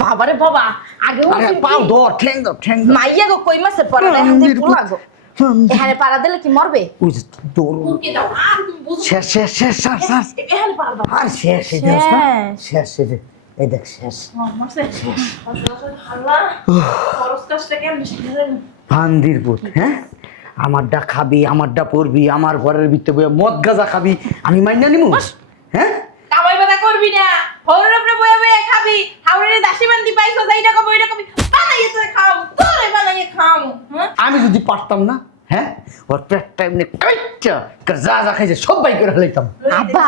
বাবারে বাবা আগে পাও ধর ঠ্যাং ধর ঠ্যাং ধর। মাইয়া গো কই মাসের পড়া এখন তুই পোলা গো এখানে পাড়া দিলে কি মরবে ওই যে দৌড় মুরকি দাও আর তুমি বুঝো শেষ শেষ শেষ শেষ শেষ এখানে পাড়া দাও আর শেষ এই দেখ না শেষ এই যে এই দেখ শেষ মাসে হাল্লা খরচ কাজটা কেমন শিখে ভান্দির পুত হ্যাঁ আমারটা খাবি আমারটা পরবি আমার ঘরের ভিতরে বইয়া মদ গাঁজা খাবি আমি মাইনা নিমু হ্যাঁ কামাই বাদা করবি না হরের উপরে বইয়া বইয়া খাবি হাওড়ের দাসি বান্দি পাইছো যাইটা কবি ওইটা কবি বানাইয়ে তো খাও তোরে বানাইয়ে খাও হ্যাঁ আমি যদি পারতাম না হ্যাঁ ওর পেটটা এমনি কাইচ্চা যা যা খাইছে সব বাই করে ফেলাইতাম আব্বা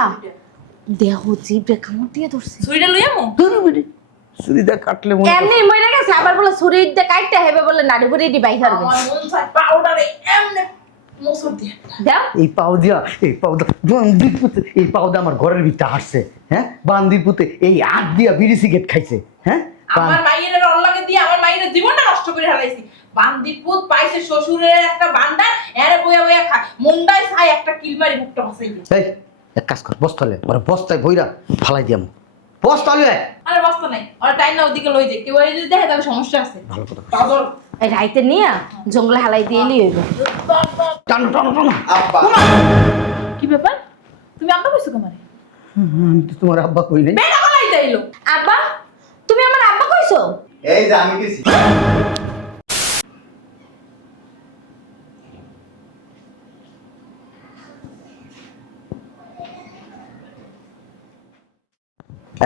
দেহ জিভে কামড় দিয়ে ধরছে ছুরিটা লইয়া মো ধরবি ছুরিটা কাটলে মনে এমনি মইরা গেছে আবার বলে ছুরিটা কাটতে হবে বলে নাড়ি বুড়ি দি বাই করবে আমার মন চাই পাউডারে এমনি মসুর দিয়ে দাও এই পাউদা বান্দির পুতে এই পাউদা আমার ঘরের ভিতরে হাঁটছে হ্যাঁ বান্দির পুতে এই আট দিয়া বিড়ি সিগারেট খাইছে হ্যাঁ আমার মাইয়ের রল লাগে দিয়ে আমার মাইয়ের জীবনটা নষ্ট করে হারাইছি বান্দির পুত পাইছে শ্বশুরের একটা বান্ডার এর বইয়া বইয়া খায় মুন্ডায় ছাই একটা কিলমারি মুখটা বসাই দিয়েছে এই এক কাজ কর বস্তালে ওরা বস্তায় বইরা ফালাই দিয়াম বস্তালে আরে বস্তা নাই আর টাইম না ওদিকে লই যায় কেউ যদি দেখে তাহলে সমস্যা আছে ভালো কথা পাগল এই রাইতে নিয়া জঙ্গলে হালাই দিয়েলি হইব টানো টানো টানো আব্বা কি ব্যাপার তুমি আব্বা কইছো কেমারে আমি তো তোমার আব্বা কই নাই বেটা বলাই যাইলো আব্বা তুমি আমার আব্বা কইছো এই যে আমি গেছি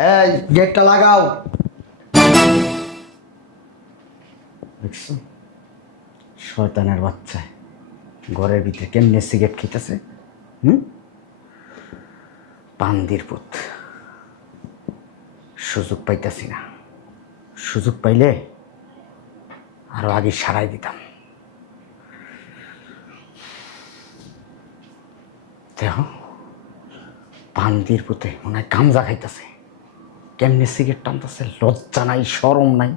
এই গেটটা লাগাও দেখছো শয়তানের বাচ্চা ঘরের ভিতরে কেমনে সিগারেট খেতেছে বান্দির পুত সুযোগ পাইতাছি না সুযোগ পাইলে আরো আগে সারাই দিতাম দেখো বান্দির পুতে মনে হয় গাঞ্জা খাইতেছে কেমনে সিগারেট টানতেছে লজ্জা নাই শরম নাই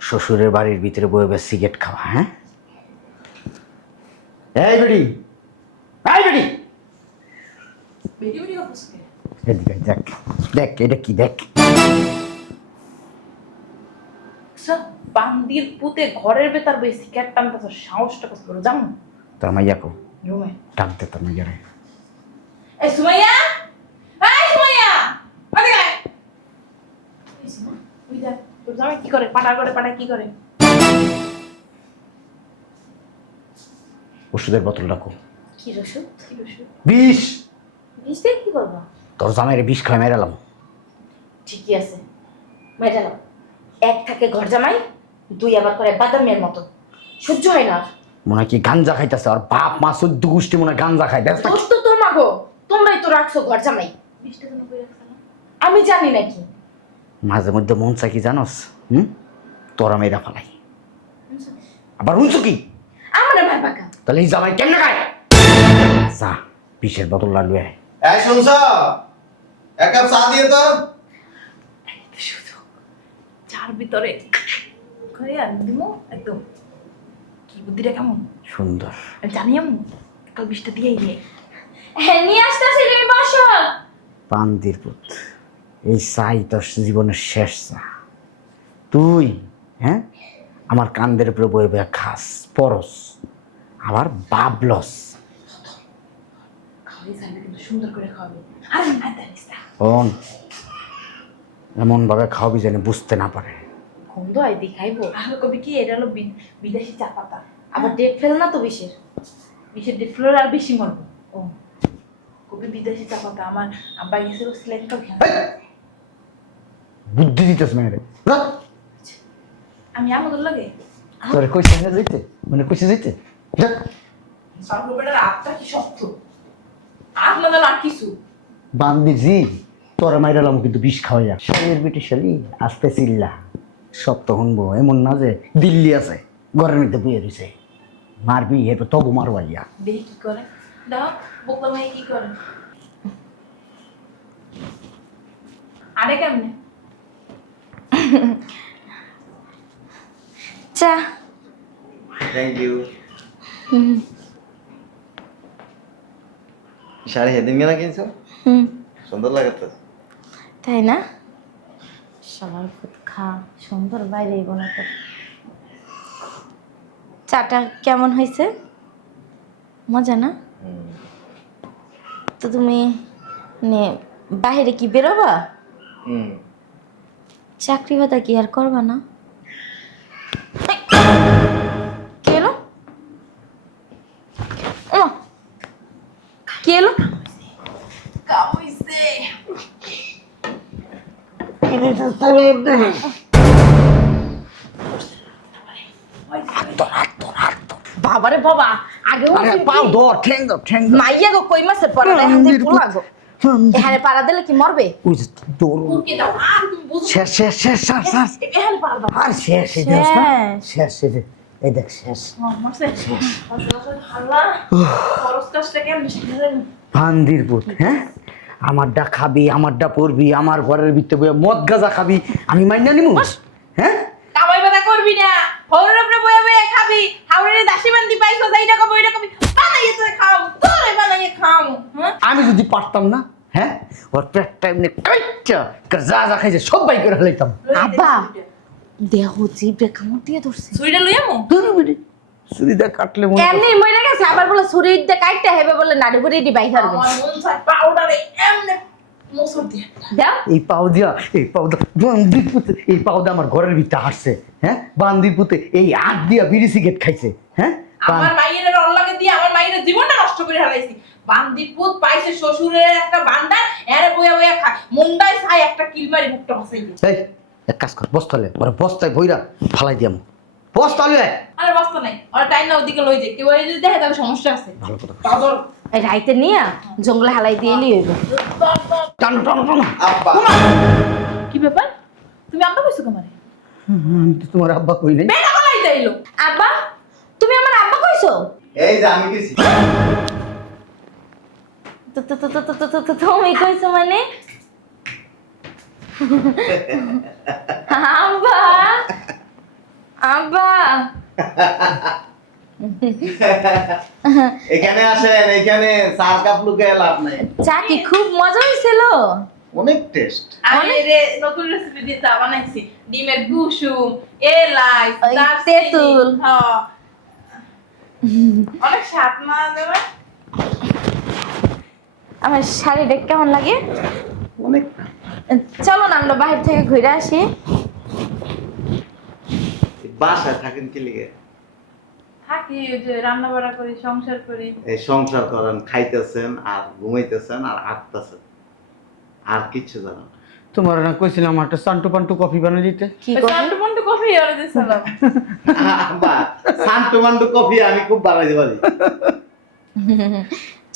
শ্বশুরের বাড়ির ভিতরে বয়ে বয়ে সিগারেট খাওয়া হ্যাঁ এই বেটি এই বেটি এদিকে দেখ দেখ এটা কি দেখ বান্দির পুতে ঘরের ভেতর বই সিগারেট টানতেছ সাহসটা কত করে জানো তোর মাইয়া কো রুমে টানতে তোর মাইয়ারে এই সুমাইয়া এই সুমাইয়া ওদিকে আয় এই সুমা ওই দেখ তোর জামাই কি করে পাটা কি করে ওষুধের বোতল রাখো কি ওষুধ বিষ বিষ দিয়ে কি করবো তোর জামাইরে বিষ খাই মেরালাম ঠিকই আছে ম্যাডাম এক থাকে ঘর জামাই দুই আবার করে বাদামের মতো সহ্য হয় না মনে হয় কি গাঞ্জা খাইতেছে আর বাপ মা চোদ্দ গোষ্ঠী মনে হয় গাঞ্জা খাই দেখ দোষ তো তোমার গো তোমরাই তো রাখছো ঘর জামাই বিষটা কেন কই রাখছ না আমি জানি নাকি মাঝে মধ্যে মন চাই কি জানোস তোরা মেয়েরা ফালাই আবার উঁচু কি আমার ভাই বাকা তাহলে এই জামাই কেমনে খায় যা বিষের বোতল লালু আয় এই শুনছ এক কাপ চা দিয়ে তো শুধু চার ভিতরে করে আর দিমু একদম কি বুদ্ধিটা কেমন সুন্দর আমি জানি আমি কাল বিষটা দিয়েই নিয়ে হ্যাঁ নিয়ে আসতেছি তুমি বসো বান্দির পুত এই চাই তোর জীবনের শেষ চা তুই হ্যাঁ আমার কান্দের উপরে বয়ে বয়ে খাস পরস আবার বাবলস খাওয়াই যাবে কিন্তু সুন্দর করে খাওয়াবে আরে না জানিস না কোন এমন ভাবে খাওয়াবি যেন বুঝতে না পারে গন্ধ আই দেখাইবো আর কবি কি এটা হলো বিদেশি চা পাতা আবার ডেট ফেল না তো বিষের ডেট ফেল আর বেশি মরবো ও কবি বিদেশি চা পাতা আমার আব্বা গেছিল সিলেক্ট করে বুদ্ধি দিতেছ মেয়েরে আমি আমাদের লাগে তোরে কইছে না যাইতে মানে কইছে যাইতে সর্ববেটার আত্মা কি শক্ত আর না আর কিছু বান্দি জি তোর মাইরালাম কিন্তু বিষ খাওয়াইয়া শালির বেটি শালি আস্তে চিল্লা সব তো শুনবো এমন না যে দিল্লি আছে ঘরের মধ্যে বইয়ে রয়েছে মারবি এরপর তবু মারবাইয়া দেখি কি করে দাও বকলা মাই কি করে আরে কেমনে চা থ্যাংক ইউ শাড়ি হেদিন কেনা কিনছো? হুম সুন্দর লাগে তো। তাই না? সবার খুব খা সুন্দর বাইরে বোনা তো। চাটা কেমন হয়েছে? মজা না? তো তুমি মানে বাইরে কি বেরোবা? হুম। চাকরি বাদা কি আর করবা না? কে এলো? ওমা, কে এলো? কামইছে। বাবারে বাবা, আগে আরে পাও ধর, ঠ্যাং ধর, ঠ্যাং ধর। মাইয়া গো কই মাসের পড়া এখান থেকে পোলা গো। এখানে পাড়া দিলে কি মরবে? ওই যে দৌড়। উড়কে দাও। আর তুমি বুঝো শেষ শেষ শেষ শেষ শেষ। এখানে পারবা। আর শেষ এই দেখ না? শেষ। শেষ এই যে, এই দেখ শেষ। মারছে। আল্লাহ। খরচ কাজটা কেমন শিখে যাবে? ভান্দির পুত, হ্যাঁ? আমারটা খাবি, আমারটা পরবি, আমার ঘরের ভিতরে বইয়া মদ গাঁজা খাবি, আমি মাইনা নিমু? হ্যাঁ? কামাই বাদা করবি না। হরের উপরে বয়ে বয়ে খাবি। হাওড়ের দাসী বান্দি পাইছো যাইটা কবি ওইটা কবি। বানাইয়ে তুই খাও। তোরে বানাইয়ে খাও। হ্যাঁ? আমি যদি পারতাম না, হ্যাঁ? ওর পেটটা এমনি কাইচ্চা, যা যা খাইছে সব বাই করে ফেলাইতাম। আব্বা দেহ জিভে কামড় দিয়ে ধরছে। সুইটা লইয়ামু? সুরিদা কাটলে মনে এমনি মরে গেছে আবার বলে শরীর দিয়ে কাটতে হবে বলে নাড়ি ভরে দি বাই হারবে। আমার মন চাই পাউডারে এমনে মোসর দিয়ে। দাও এই পাও দিয়া, এই পাও দা বান্দির পুতে, এই পাও দা আমার ঘরের ভিতরে হাঁটছে, হ্যাঁ? বান্দির পুতে এই আট দিয়া বিড়ি সিগারেট খাইছে, হ্যাঁ? আমার মাইয়ের অল্লাগে দিয়ে আমার মাইয়ের জীবনটা নষ্ট করে হারাইছি। বান্দিপুত পাইছে শ্বশুরের একটা বান্ডা এরে বইয়া বইয়া খায়। মুন্ডায় ছাই একটা কিলমারি মুখটা বসাই দিয়ে। এই এক কাজ কর, বস্তালে ওরা বস্তায় বইরা ফালাই দিয়াম। বস্তালে আরে বস্তা নাই, ওরা টাইম না ওদিকে লই যায়। কেউ যদি দেখে তাহলে সমস্যা আছে। ভালো কথা। তাদের এই রাইতে নিয়া জঙ্গলে হালাই দিয়ে এলি হইব। টানো টানো টানো। আব্বা কি ব্যাপার? তুমি আব্বা কইছো কেমনে? আমি তো তোমার আব্বা কই নাই। বেটা বলাই যাইলো। আব্বা তুমি আমার আব্বা কইছো? এই যে আমি গেছি। তুমি কইছো মানে? আব্বা আব্বা এখানে আসেন, এখানে চার কাপ লুকে লাভ নাই। চা কি খুব মজা হয়েছিল? অনেক টেস্ট। আমি রে নতুন রেসিপি দিয়ে চা বানাইছি। ডিমের কুসুম, এলাচ, ওই দারচিনি। তেঁতুল। হ্যাঁ। অনেক স্বাদ না দেবে? আমার শাড়িটা কেমন লাগে? অনেক চলো না আমরা বাইরে থেকে ঘুরে আসি। বাসায় থাকেন কি লিগে? থাকি ওই যে রান্না বাড়া করি, সংসার করি। এই সংসার করেন, খাইতেছেন আর ঘুমাইতেছেন আর আটতেছেন, আর কিচ্ছু জানেন না। তোমার না কইছিলাম একটা সান্টু পান্টু কফি বানিয়ে দিতে। কি করবি? সান্টু মন্টু কফি অর্ডার দিয়েছিলাম। আব্বা সান্টু মান্টু কফি আমি খুব বানাইতে পারি।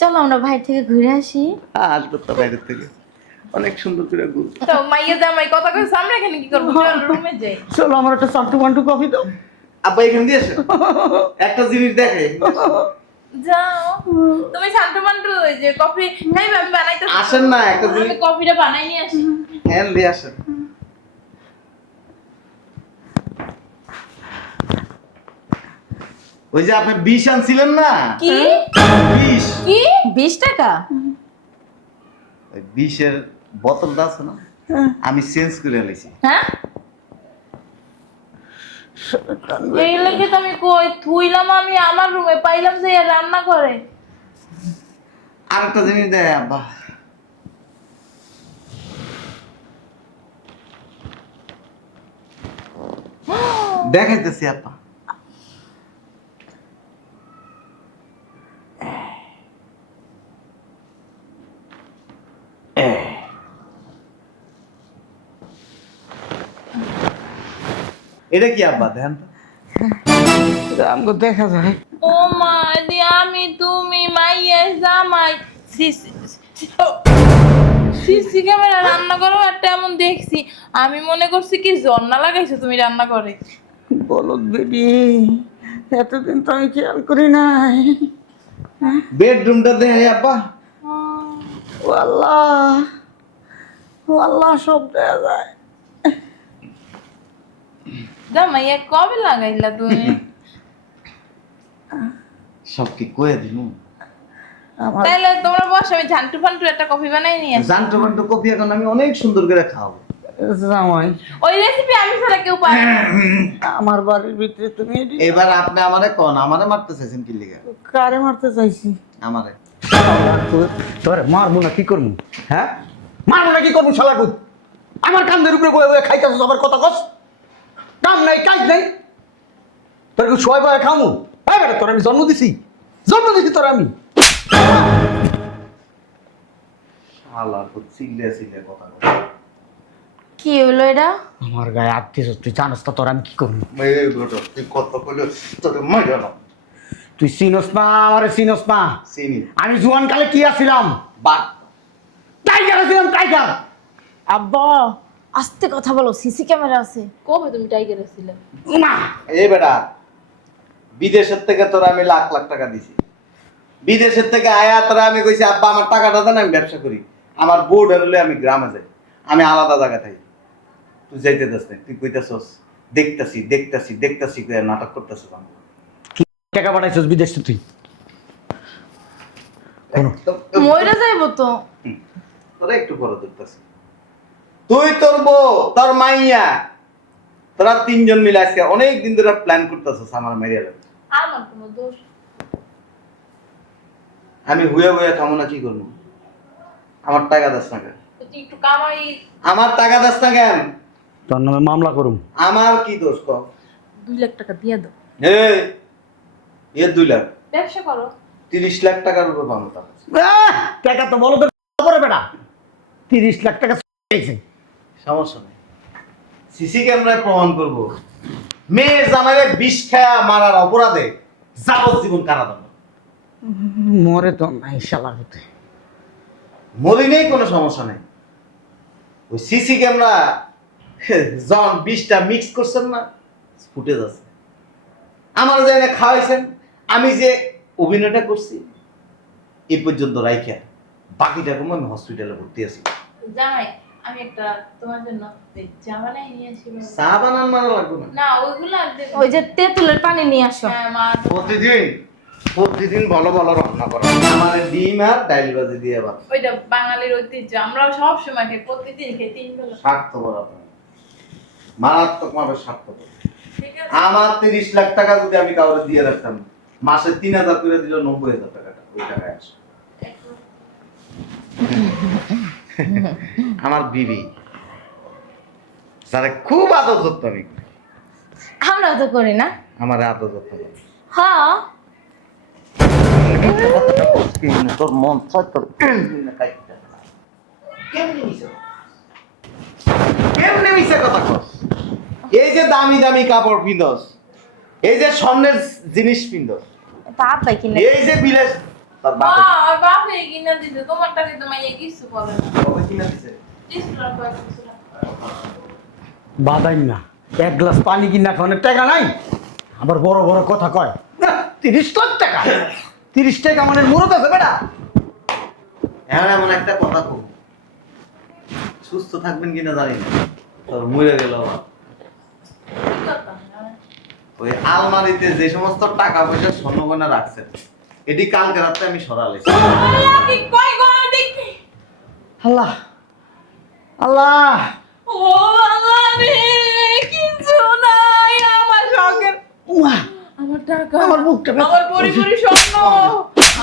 চলো আমরা বাইরে থেকে ঘুরে আসি। আসবো তো বাইরের থেকে, অনেক সুন্দর করে ঘুর। তো মাইয়া জামাই কথা কইছে, আমরা এখানে কি করবো? চল রুমে যাই। চলো আমার একটা সান্টু পান্টু কফি দাও। আব্বা এখান দিয়ে এসো, একটা জিনিস দেখে। যাও তুমি সান্টু মান্টু ওই যে কফি খাইবে, আমি বানাইতে আসেন না, একটা আমি জিনিস কফিটা বানাই নিয়ে আসি। হ্যাঁ দিয়ে আসেন। ওই যে আপনি 20 আনছিলেন না? কি 20 কি 20 টাকা? ওই 20 এর বোতলটা আছে না, আমি চেঞ্জ করে আনিছি। হ্যাঁ এই লাগে তো আমি কই থুইলাম, আমি আমার রুমে পাইলাম যে রান্না করে। আরেকটা জিনিস দেয় আব্বা, দেখাইতেছি আব্বা। এটা কি আব্বা ধ্যান তো? আমগো দেখা যায়। ও মা দি আমি তুমি মাইয়া জামাই সিসি ক্যামেরা রান্না করো একটা এমন দেখছি, আমি মনে করছি কি জন্না লাগাইছো তুমি রান্না করে। বলো বেবি, এতদিন তো আমি খেয়াল করি নাই। বেডরুমটা দেখে আব্বা। ও আল্লাহ, ও আল্লাহ, সব দেখা যায়। জামাইয়া কবে লাগাইলা তুমি? সব কি কয়ে দিমু? আমার তাহলে তোমরা বসো, আমি ঝান্টু ফান্টু একটা কফি বানাই নিয়ে আসি। জানতো পান্তো কপি এখন আমি অনেক সুন্দর করে খাওয়াবো। জামাই, ওই রেসিপি আমি ছাড়া কেউ পারে না। আমার বাড়ির ভিতরে তুমি এবার আপনি আমারে কোন আমারে মারতে চাইছেন কি লিগা? কারে মারতে চাইছি? আমারে তোর মারবো না কি করবো? হ্যাঁ, মারবো না কি করবো? শালা কুত আমার কান্দের উপরে বয়ে বয়ে খাইতেছ, আবার কথা কস। কাম নাই কাজ নাই, তোর কি শোয় বয়ে খামু? হ্যাঁ বেটা, তোর আমি জন্ম দিছি তোর আমি। শালা তো চিল্লে চিল্লে কথা বলে। কি হলো এটা? আমার গায়ে আত্মীয় তুই জানোস তো তোর আমি কি করবো? এই বেটা তুই কত কইলো তোকে মাইরা না। তুই চিনোস না আমারে, চিনোস না। চিনি আমি জুয়ান কালে কি আছিলাম? বাট টাইগার আছিলাম, টাইগার। আব্বা আস্তে কথা বলো, সিসি ক্যামেরা আছে। কবে তুমি টাইগার ছিলে? উমা এই বেটা বিদেশের থেকে তোরা আমি লাখ লাখ টাকা দিছি। বিদেশের থেকে আয়া তোরা আমি কইছি আব্বা আমার টাকাটা দেন আমি ব্যবসা করি। আমার বোর্ড হলে আমি গ্রামে যাই, আমি আলাদা জায়গা থাকি। তুই যাইতে দাস না, তুই কইতাছস দেখতাছি দেখতাছি দেখতাছি কইয়া নাটক করতেছিস। টাকা পাঠাইছিস বিদেশে তুই? মইরা যাইবো তো। তোরা একটু পরে দেখতেছি। তুই তোর বউ তোর মাইয়া তোরা তিনজন মিলে আজকে অনেক দিন ধরে প্ল্যান করতেছস আমার মাইয়া। আমার কোনো দোষ? আমি হুয়ে হুয়ে খামো না কি করবো? আমার টাকা দাস না কেন? তুই একটু কামাই। আমার টাকা দাস না কেন? তোর নামে মামলা করুম। আমার কি দোষ কর? 2 লাখ টাকা দিয়ে দাও, এই এর 2 লাখ ব্যবসা করো। 30 লাখ টাকার উপর পাবো টাকা। টাকা তো বলো তো করে বেটা, 30 লাখ টাকা চাইছে। সমস্যা নেই, সিসি ক্যামেরায় প্রমাণ করবো। মেয়ে জামাইরে বিষ খায়া মারার অপরাধে যাবজ্জীবন কারাদণ্ড। মরে তো নাই শালার হতে। মরি নেই, কোনো সমস্যা নেই। ওই সিসি ক্যামেরা যখন বিষটা মিক্স করছেন না, ফুটে যাচ্ছে। আমার যে এনে খাওয়াইছেন, আমি যে অভিনয়টা করছি এই পর্যন্ত রাইখা বাকিটা আমি হসপিটালে ভর্তি আছি। জামাই, আমি একটা তোমার জন্য চা বানাই নিয়ে আসি। চা বানান মারা লাগবে না। না, ওইগুলো আর দেবো। ওই যে তেঁতুলের পানি নিয়ে আসো। হ্যাঁ মা। প্রতিদিন ভালো ভালো রান্না করা। আমার ডিম আর ডাইল ভাজি দিয়ে ভাত। ওইটা বাঙালির ঐতিহ্য, আমরা সব সময় খাই, প্রতিদিন খাই 3 বেলা। স্বার্থপর আপনার, মারাত্মক ভাবে স্বার্থপর। ঠিক আছে। আমার 30 লাখ টাকা যদি আমি কাউকে দিয়ে রাখতাম, মাসে 3000 করে দিল 90,000 টাকাটা ওই টাকায় আসে। আমার বিবি যারা খুব আদর যত্ন আমি করি, আমরা তো করি না। আমার আদর যত্ন করে। হ্যাঁ তোর মন চায় তোর কেমনে মিশে কথা কস? এই যে দামি দামি কাপড় পিন্দস, এই যে স্বর্ণের জিনিস পিন্দস, তা আব্বাই কিনে। এই যে বিলাস তোর বাপ আর বাপে কিনা দিতে, তোমারটা কিন্তু মাইয়া কিছু বলে না। কবে কিনা দিছে? 30 লাখ টাকা দিছিল। বাদাই না, 1 গ্লাস পানি কিনা খাওয়ানোর টাকা নাই, আবার বড় বড় কথা কয়। 30 লাখ টাকা, 30 টাকা মানে মুরত আছে বেটা। এখন এমন একটা কথা কব, সুস্থ থাকবেন কিনা জানি না, তোর মরে গেল। কি কথা? ওই আলমারিতে যে সমস্ত টাকা পয়সা স্বর্ণ গয়না রাখছেন, এটি কালকে রাতে আমি সরালেছি। আল্লাহ, কি কই গো দেখি। আল্লাহ আল্লাহ, ও বাবা রে, কিছু নাই আমার শখের। উমা, আমার টাকা, আমার বুকটা আমার পরিবারের স্বপ্ন,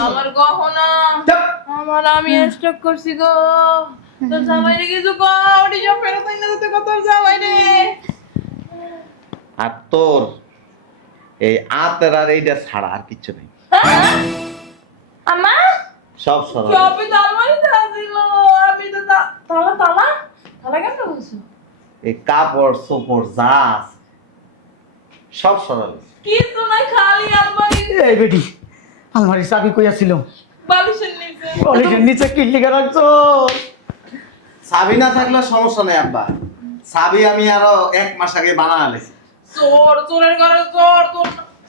আমার গহনা, চাপ। আমার আমি স্টক করছি গো। তোর জামাই রে কিছু কও, ওটি সব ফেরত আইনা দিতে কত জামাই রে। আর তোর এই আতের আর এইটা ছাড়া আর কিচ্ছু নেই, আমা সব সরাল। সবই তো আমারই ছিল। আমি তো তালা তালা তালা কেন বলছো? এই কাপড় চোপড় যা আছে, সব সরাল। কিছু নাই, খালি আলমারি, এই বেটি আলমারি চাবি কইয়া ছিল, বালিশের নিচে। বালিশের নিচে কিল্লি রাখছো। চাবি না থাকলে সমস্যা নেই আব্বা, চাবি আমি আরো 1 মাস আগে বানা আলেছি। চোর, চোরের ঘরে চোর, তোর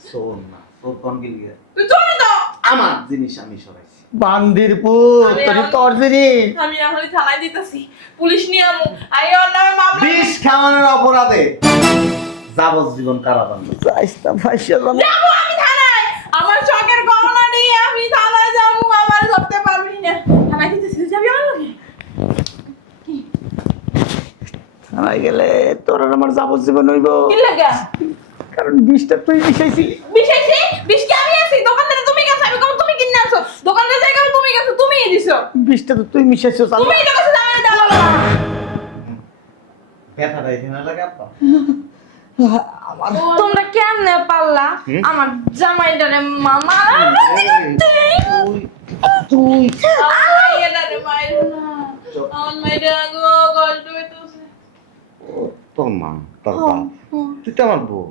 শোন না, তোর কোন কি লিগে? তুই চলে তো। আমার জিনিস আমি সরাইছি। বান্দিরপুর তোর জিনিস। আমি এখন থানায় দিতেছি, পুলিশ নিয়ে আমু। আইও নামে মামলা। বিষ খাওয়ানোর অপরাধে যাবজ্জীবন কারাদণ্ড। চাইস্তা ভাইসা জানো যাবো আমি থানায়, আমার শখের গহনা নিয়ে আমি থানায় যাবো। আমার সব মারা গেলে তোর আর আমার যাবজ্জীবন হইব। কি লাগা কারণ বিষটা তুই মিশাইছিলি। বিষাইছি বিষ কি আমি আছি দোকানে তুমি গেছো আমি কম তুমি কিনে আনছো দোকানের জায়গায় তুমি গেছো তুমিই দিছো বিষটা তো তুই মিশাইছিস। তুমি তো কাছে দাঁড়ায় দাও ব্যথাটা এখানে লাগে আপা। তোমরা কেমনে পারলা আমার জামাইটারে মামা তুই আরে মাইরো না আমার মাইরা গো কষ্ট হইতাছে তোর মা তোর বাপ তুই তো আমার বউ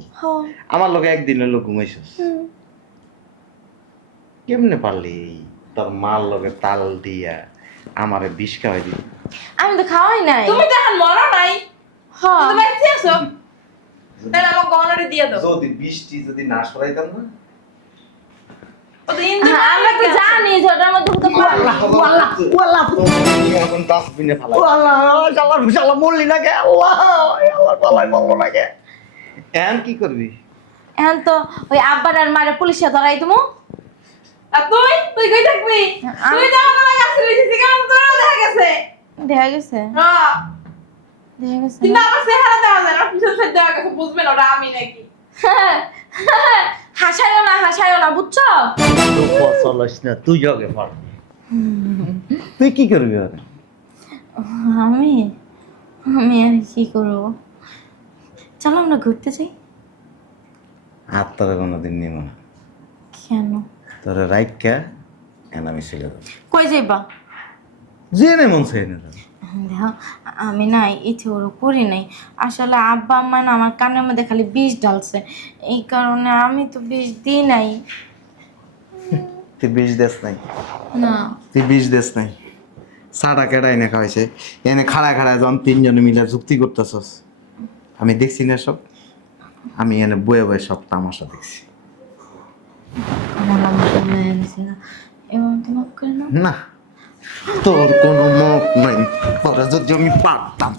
আমার লগে একদিন হলো ঘুমাইছিস কেমনে পারলি তোর মার লগে তাল দিয়া আমারে বিষ খাওয়াই দিবি আমি তো খাওয়াই নাই। তুমি তো এখন মরো নাই হ্যাঁ তুমি বাইতে আছো তাহলে আমার গহনাটা দিয়ে দাও যদি বৃষ্টি যদি না সরাইতাম না ও তো ইন্দু আমরা কি জানি যে ওটার মধ্যে হতে পারে এখন ডাস্টবিনে ফেলা শালা মরলি না কে? আল্লাহ আল্লাহ পালাই মরলো না কে? এখন কি করবি এখন তো ওই আব্বার আর মারে পুলিশে ধরাই তুমি। আর তুই তুই কই থাকবি তুই তো আমার লাগে আসলে দিছি কেমন তোর দেখা গেছে দেখা গেছে হ্যাঁ দেখা গেছে কিন্তু আমার চেহারা দেওয়া যায় না পিছন সাইড দেওয়া গেছে বুঝবেন ওটা আমি নাকি হাসায়ও না বুঝছো? চলস না তুই জগে পড় তুই কি করবি ওরে আমি আমি আর কি করবো? চলো আমরা ঘুরতে যাই। আর তোরা কোনোদিন নিব না কেন? তোরা রাইটকা এন আমি ছিল কই যাইবা? জেনে মন চাই না দেখো আমি না ইচ্ছে ওরও করি নাই। আসলে আব্বা আম্মা না আমার কানের মধ্যে খালি বিষ ঢালছে, এই কারণে আমি তো বিষ দিই নাই। তুই বিষ দেস নাই না তুই বিষ দেস নাই সাটা কেডা এনে খাওয়াইছে এনে খাড়া খাড়া যখন তিনজনে মিলে যুক্তি করতেছস আমি দেখছি না সব আমি এনে বয়ে বয়ে সব তামাশা দেখছি আমার নাম হয়ে গেছে না, এমন তো মাফ করে না। না তোর কোনো মত নাই তোরে যদি আমি পারতাম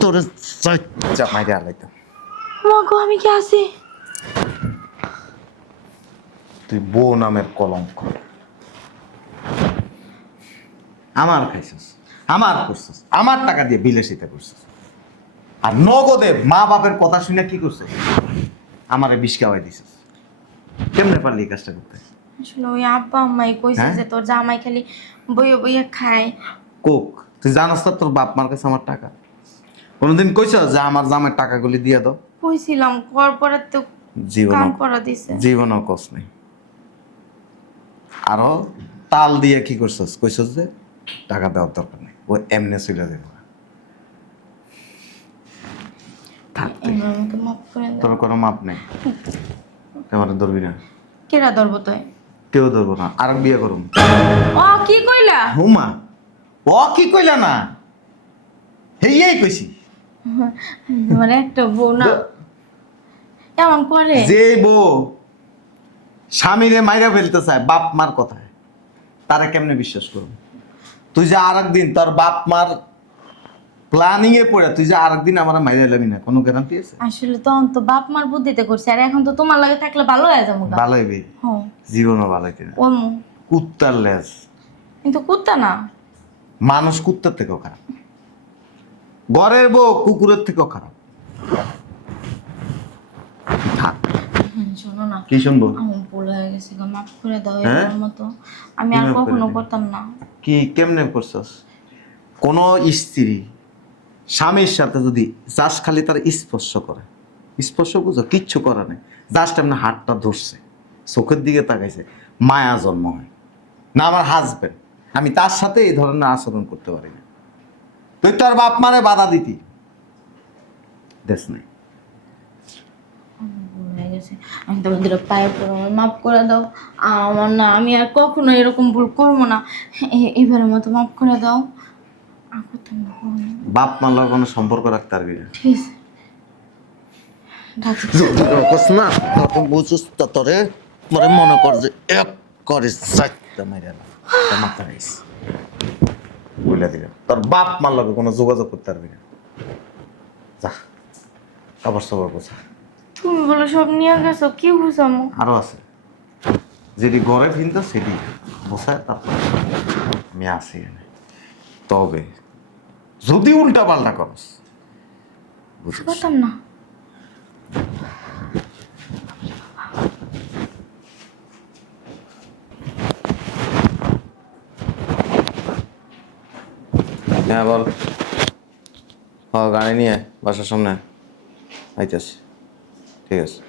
তোরে মাইরে আলাইতাম মা গো আমি কি আছি? তুই বউ নামের কলঙ্ক আমার খাইছিস আমার করছিস আমার টাকা দিয়ে বিলাসিতা করছিস আর নগদে মা বাপের কথা শুনে কি করছিস আমারে বিষ খাওয়াই দিছিস কেমনে পারলি এই কাজটা করতে আসলে ওই আব্বা আম্মাই কইছে হ্যাঁ? যে তোর জামাই খালি বইয়ে বইয়ে খায়। কোক তুই জানাস তো তোর বাপ মার কাছে আমার টাকা কোনোদিন কইছ যে আমার জামের টাকাগুলি দিয়ে দাও কইছিলাম কর পরে তো জীবন কাম করা দিছে। জীবনও কস নেই আরো তাল দিয়ে কি করছস কইছস যে টাকা দেওয়ার দরকার নেই ও এমনি চলে যাবে এবার মতো মাফ করে দাও। তোর কোনো মাপ নেই তোমার ধরবি না কেরা ধরবো তুই? কেউ ধরবো না আর বিয়ে করুন ও কি কইলা? হুমা ও কি কইলা না হেই কইছি তোমার একটা বউ না এমন করে? যে বউ স্বামীরে মাইরা ফেলতে চায় বাপ মার কথায় তারা কেমনে বিশ্বাস করব তুই যে আরেকদিন তোর বাপ মার প্ল্যানিং এ পড়ে তুই যে আরেকদিন আমার মাইরা এলাবি না কোনো গ্যারান্টি আছে আসলে তখন তো বাপ মার বুদ্ধিতে করছে, আর এখন তো তোমার লাগে থাকলে ভালো হয়ে যাবো গা। ভালো হইবি হ্যাঁ জীবনও ভালো হইতে না ওমু কুত্তার লেজ কিন্তু কুত্তা না। মানুষ কুত্তার থেকেও খারাপ ঘরের বউ কুকুরের থেকেও খারাপ থাক শোনো না, কি শুনবো আমার ভুল হয়ে গেছে গো, মাফ করে দাও হ্যাঁ? এবার মতো। আমি আর কি মাফ করে কখনো দিবি? করতাম না। কি কেমনে করছস কোন স্ত্রী স্বামীর সাথে যদি জাস্ট খালি তার স্পর্শ করে স্পর্শ বুঝো কিচ্ছু করা নেই জাস্ট এমনি হাতটা ধরছে চোখের দিকে তাকাইছে মায়া জন্ম হয় না আমার হাজবেন্ড আমি তার সাথে এই ধরনের আচরণ করতে পারি না তুই তোর বাপ মারে বাধা দিতি দেশ নাই আমার ভুল হয়ে গেছে, আমি তোমাদের পায়ে পড়ো, আমার মাফ করে দাও। আমার না, আমি আর কখনো এরকম ভুল করবো না। এবারের মতো মাফ করে দাও। আর করতাম না কখনো। বাপ মার কোনো সম্পর্ক রাখতে পারবি না ঠিক আছে রাখি। যদি রাখস না তখন বুঝছিস তোরে মনে মনে কর যে এক করে চাইতে মাইরা মাথা রাইস বলে দিলাম তোর বাপ মার লগে কোনো যোগাযোগ করতে পারবি না যা আবার সবার বোঝা তুমি বলো সব নিয়ে গেছো, কি বুঝামো? আরো আছে যেটি ঘরে ফিনতো সেটি বসায় তারপর আমি আসি এনে তবে যদি উল্টা পাল্টা করস বুঝছিস? করতাম না। হ্যাঁ বল। গাড়ি নিয়ে বাসার সামনে আইতেছি। ঠিক আছে।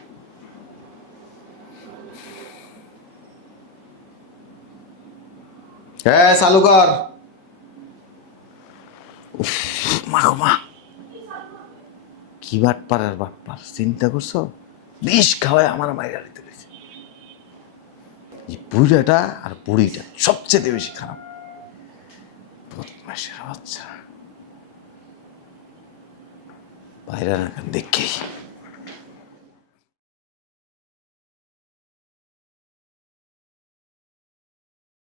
হ্যাঁ চালু কর। উফ, মা গো মা, কি বাটপার আর বাটপার, চিন্তা করছো? বিষ খাওয়ায় আমার মাইরা দিতে পেরেছে। এই বুড়াটা আর বুড়িটা সবচেয়ে বেশি খারাপ। বদমাশের বাচ্চা, বাইরে দেখেই